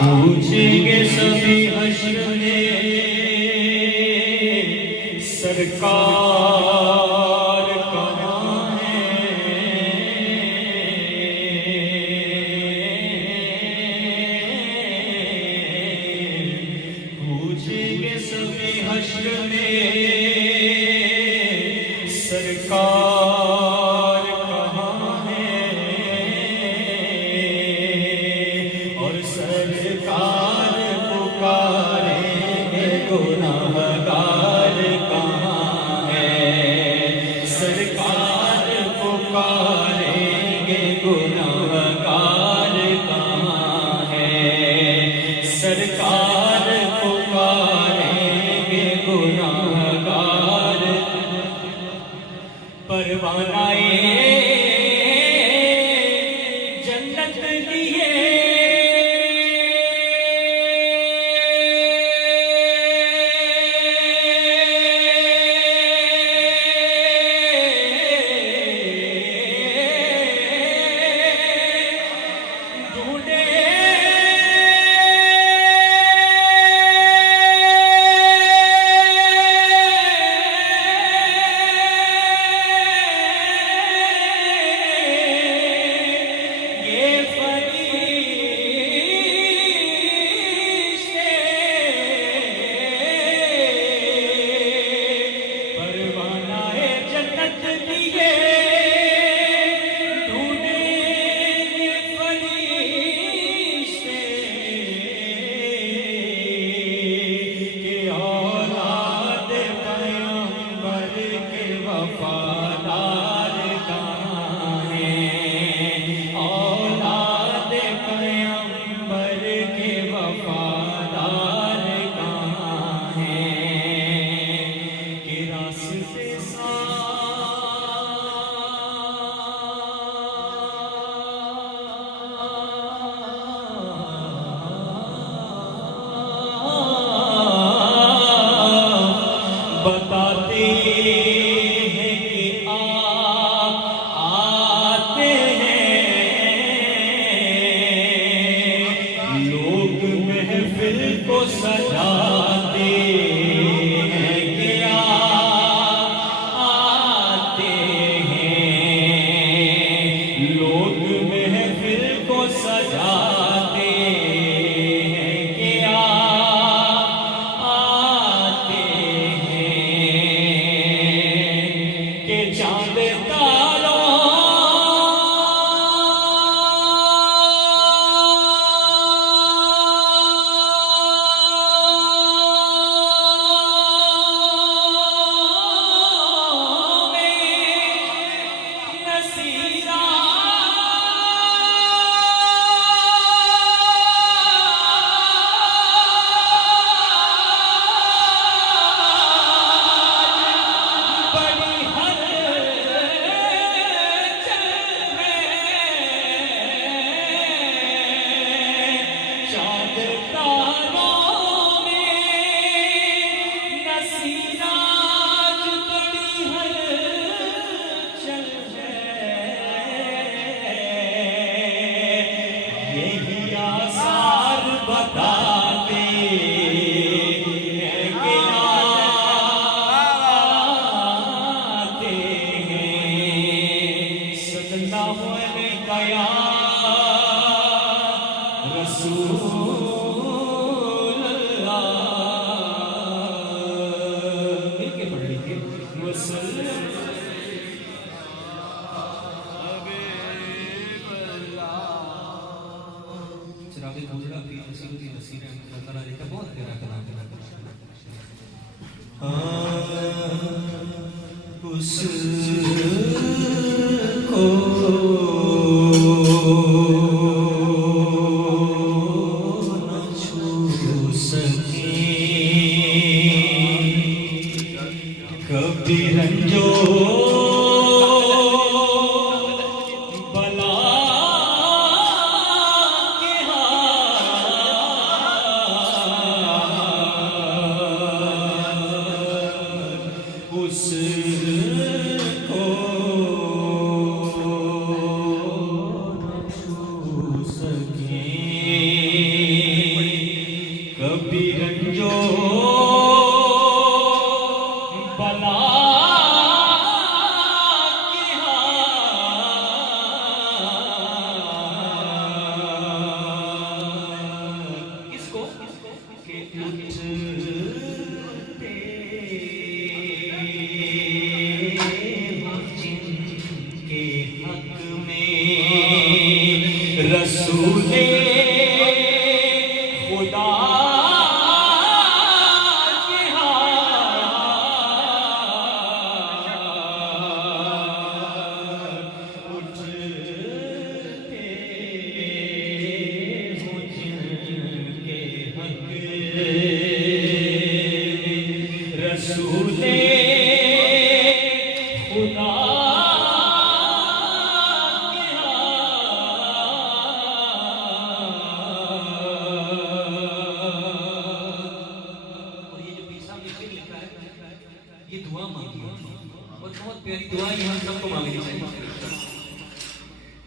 पूछेंगे सभी हश्र में सरकार कहाँ है। पूछेंगे सभी हश्र में सरकार कहाँ है। और सरकार पुकारेंगे गुनाहगार कहाँ है। सरकार पुकारेंगे गुनाहगार कहाँ है। सरकार पुकारेंगे गुनाहगार। परवानाए जन्नत दिए ढूंढे मिलके पढ़ लीजिए चिरागे गुजरा की नसीबी नसीब करा लेता बहुत प्यारा करा उसको न छू सके कभी रंजो बला के हाथ उसको कभी रंजो बला के हाथ किसको के उठते जिनके हक में रसूले खुदा के हाथ उठते हो जिनके हक रसूले खुदा के और ये जो पीसा में फिर लिखा है ये दुआ मांगी और बहुत प्यारी दुआ ये हम सबको मांगनी चाहिए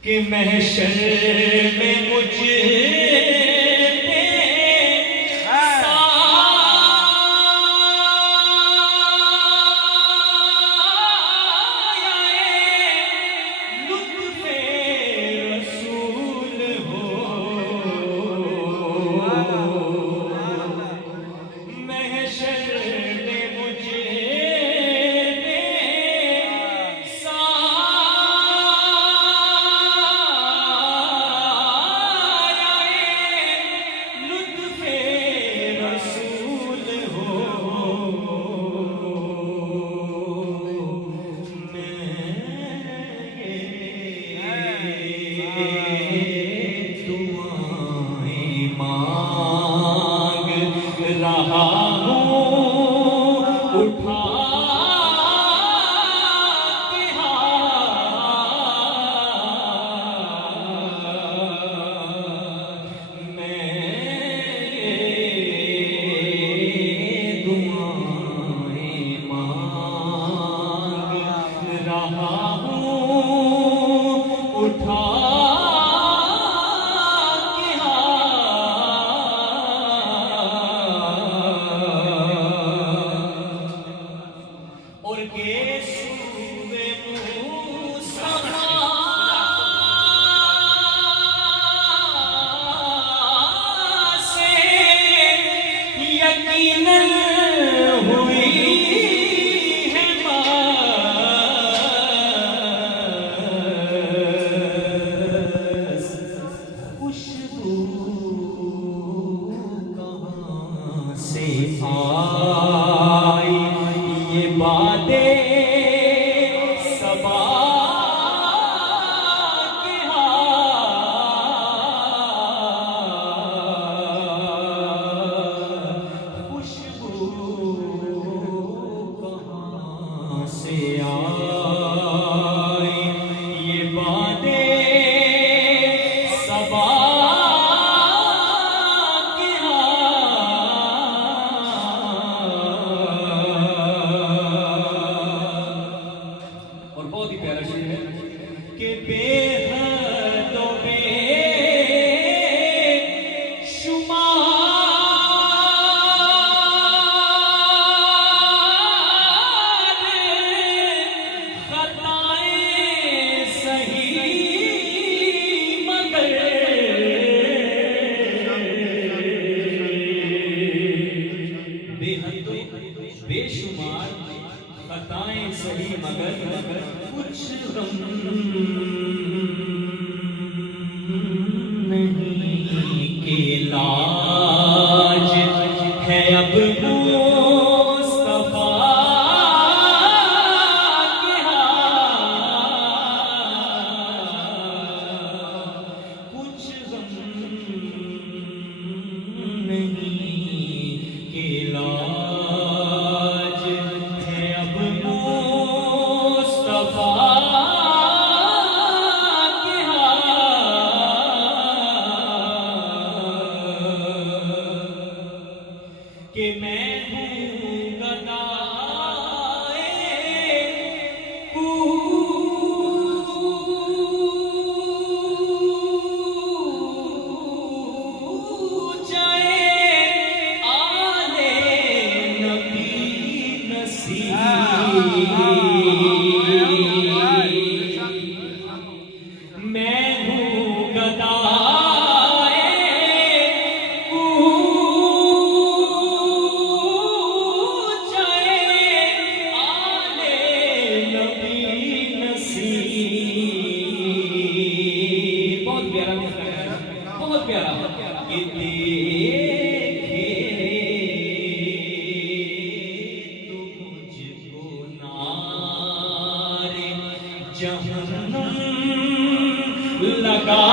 कि महशर में मुझे रहा हूँ उठा के हाथ मैं दुआएं मांग रहा हूँ उठा आई ये बातें सबा के हाथ खुशबू कहाँ से आई ये बातें सबा के हाथ इलाज है अब मुस्तफा के हाथ। कुछ गम नहीं के इलाज है अब मुस्तफा कि मैं हूँ गदाए कूचाए आले नबी नसीब। मैं हूँ गदाए बहुत प्यारा कि देखे तो मुझको नारे जहन्नम लगा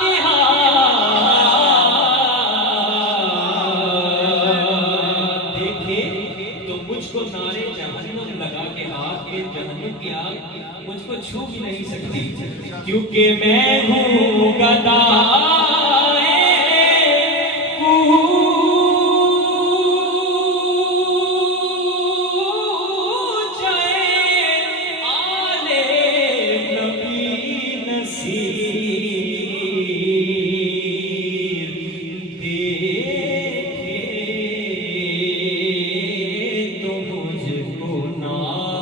के हाथ। देखे तो मुझको नारे जहन्नम लगा के हाथ के जहन्नम की आग मुझको छू भी नहीं सकती क्योंकि मैं हूँ गदाए कूचाए आले नबी नसीर। देखे तो मुझको नारे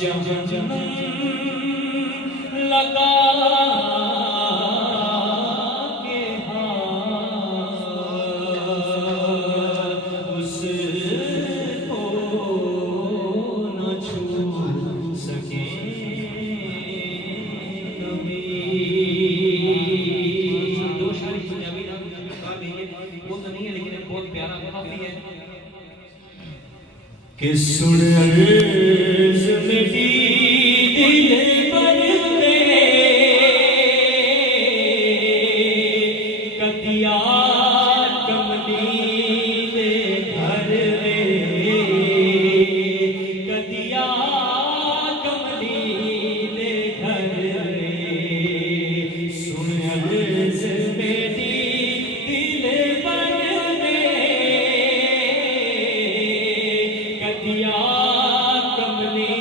जहन्नम लगा के हाथ। उसको न छू सके कभी। दो शायरी पंजाबी गा देंगे, वो तो नहीं है लेकिन बहुत प्यारा काफी है कि सुन अर्ज़ मेरी दिल पर कतिया कमली दे घर रे कतिया कमली दे घर रे। सुन अर्ज़ मेरी दिल पर कतिया कमली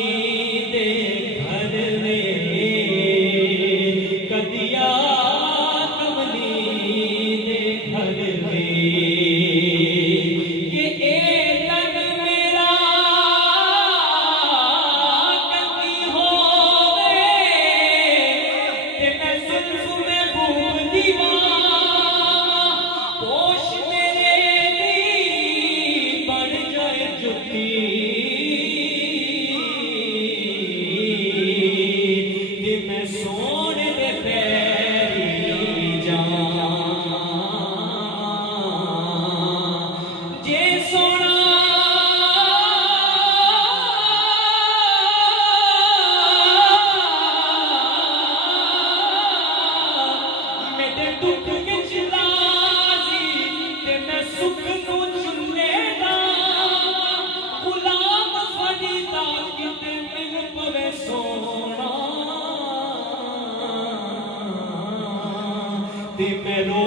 दे घर रे कतिया मैं सोने दे पैरी जां जे सोना मेरे दुख के चिलाजी ते मैं सुख नू चुले दा गुलाम फरीदा किते मिल पवे सोना ते मैं रो